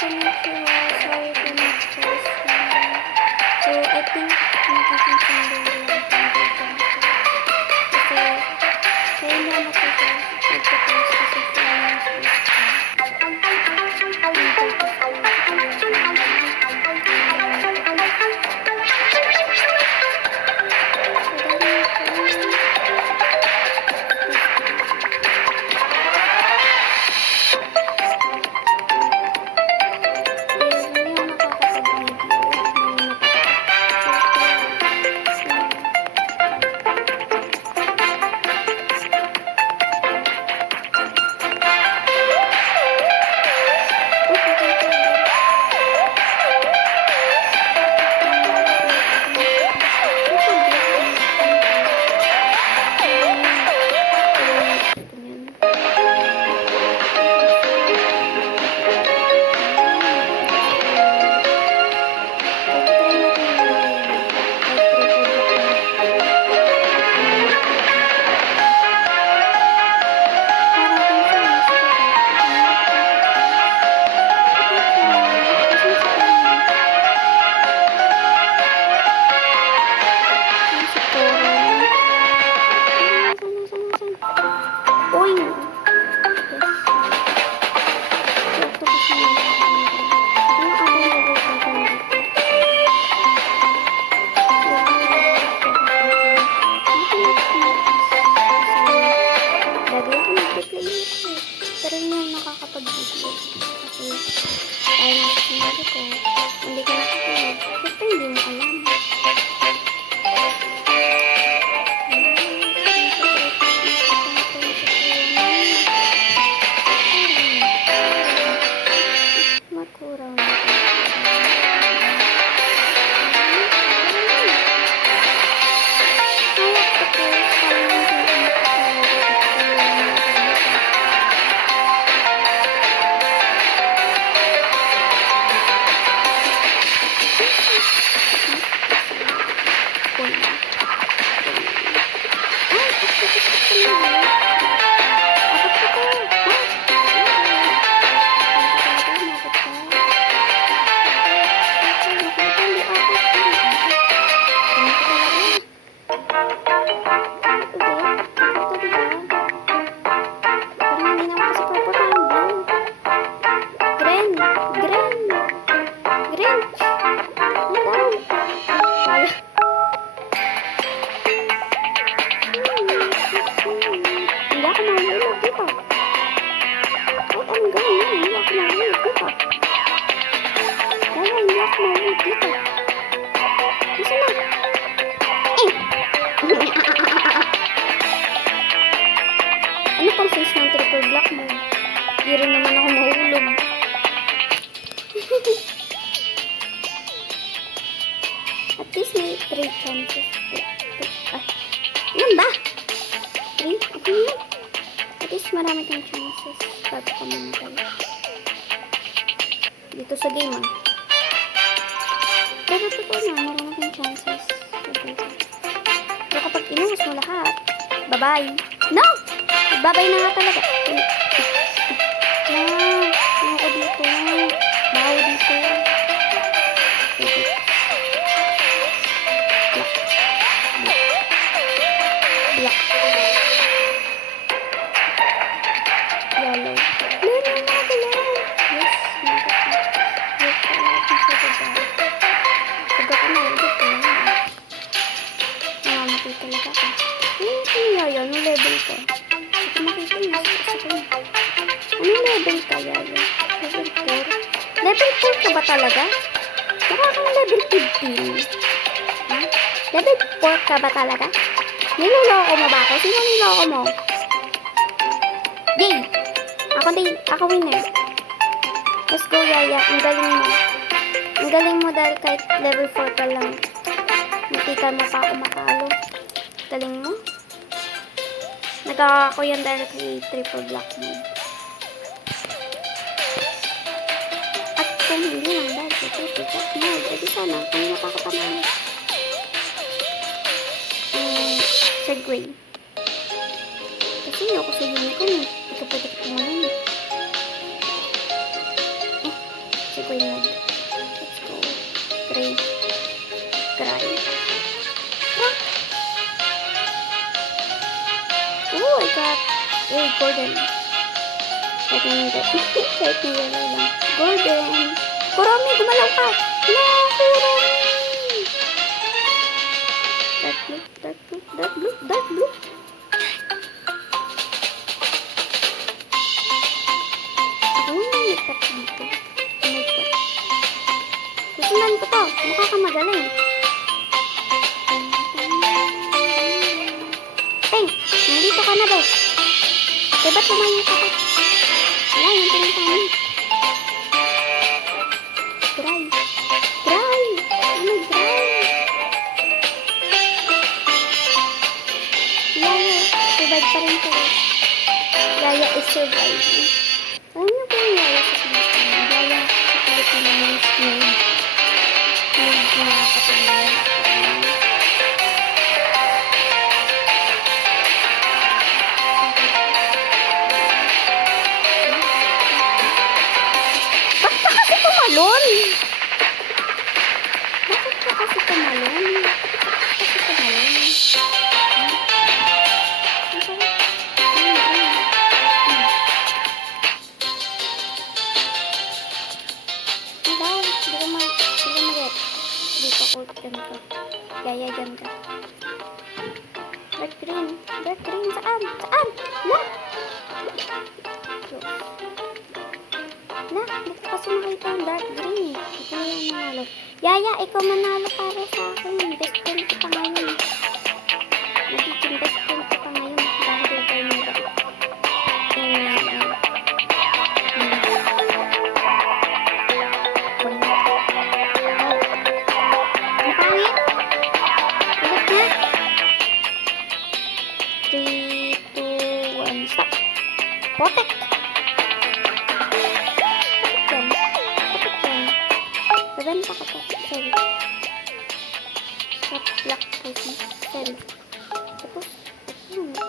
konnichiwa. Sorry for not posting. So, I think magiging Sunday lang itong video ko. Kasi, kaya hindi ako magpo-post kasi freelance post ko. Pero yun yung nakakapag-video. Kasi, dahil nasa sinabi ko, hindi ka nakapag. Siyempre, hindi mo alam. Makurang. Ano pang face ng triple black mo? Di rin naman ako mahulog. At least may 3 chances. Yan ba? 3? Okay yun. At least marami kang chances bago ka mamatay. Dito sa game ah. Pero totoo na, marami kang chances. Pero kapag inuwas mo lahat, bye-bye. No! Bye-bye na nga talaga. Ako dito. Baho dito. Black. Yellow. Yes. Pag ako na-edit ko na. Namamatay talaga ako. Ano level ko? Makita niyo. Anong level kaya yun? Level 4? Level 4 ka ba talaga? Baka kang level 15. Ha? Level 4 ka ba talaga? Niloloko mo ba ako? Sino niloloko mo? Yay! Ako winner. Let's go, Yaya. Ang galing mo. Ang galing mo dahil kahit level 4 ka lang. Hindi ka mo pa ako matalo. Galing mo. Nagawa ko yan dahil kay triple black mode. At kung hindi lang dahil kay triple black mode, edi sana, kanina pa ako panalo. Sa gray. Kasi ako sa unicorn eh. Ito pwede ko tumalun eh. Golden. Kahit na hindi. Kahit na yellow lang. Golden. Kuromi, gumalaw ka. No, Kuromi. Dark blue, dark blue, dark blue, dark blue. Ako na nag-tap dito. Oh my God. Susundan ko to. Mukha ka magaling. Peng, nandito ka na ba? Eh, ba't lumayo ka pa? Wala, yung pinuntahan. Dry. Dry. Ano, dry? Yaya, survive pa rin siya. Yaya is surviving. Alam niyo po yung Yaya sa Pilipinas? Yaya sa Pilipinas name. Name na kapatid. Tumalon! Bakit ka kasi tumalon? Bakit ka kasi tumalon? Hindi ko mag-get. Dito ko, dyan ka. Yaya, dyan ka. Dark green. Dark green, saan? Saan? La! Na, hindi ko kasi makita yung dark green. Ito na yung manalo. Yaya, ikaw manalo para sa akin. Best friend ko pa ngayon. Magiging best friend ko pa ngayon. Dahil lagay mo ba? Ang pangit. Ulit na. 3, 2, 1, stop. Potek. Bebenta ko to. Sell. Stop black pricing. Sell. Tapos, ganda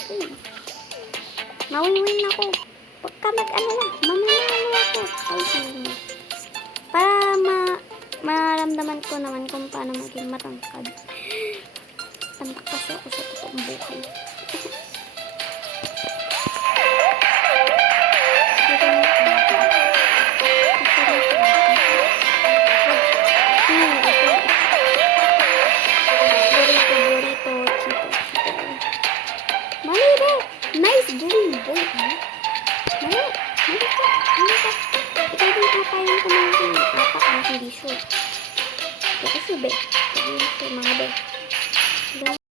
ko yun. Mawin-win ako. Pagka mag-ano lang, mananalo ako. Ay, hindi. Para maramdaman ko naman kung paano maging matangkad. Tantak kasi ako sa totoong buhay. Nice game, boy. Mali. Mali ka. Ikaw din kapayin ko mga apa ka hindi sure. Kasi be. Sabihin ko mga be.